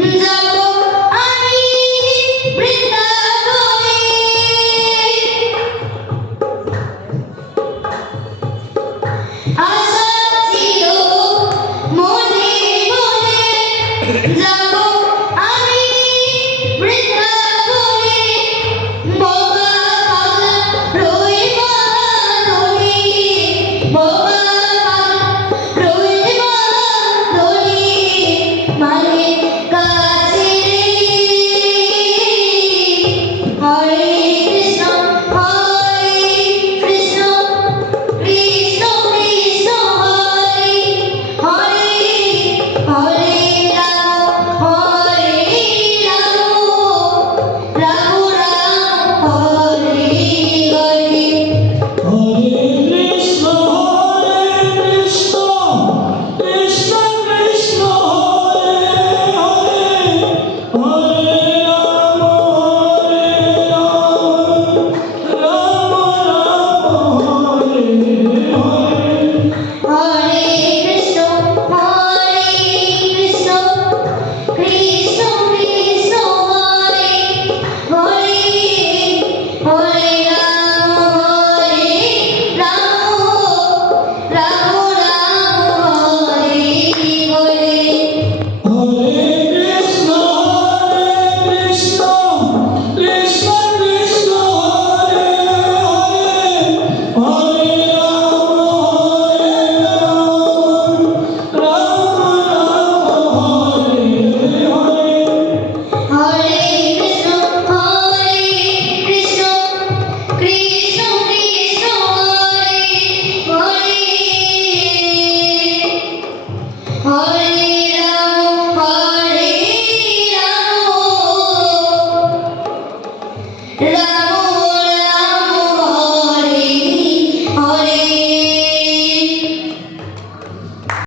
Nzala.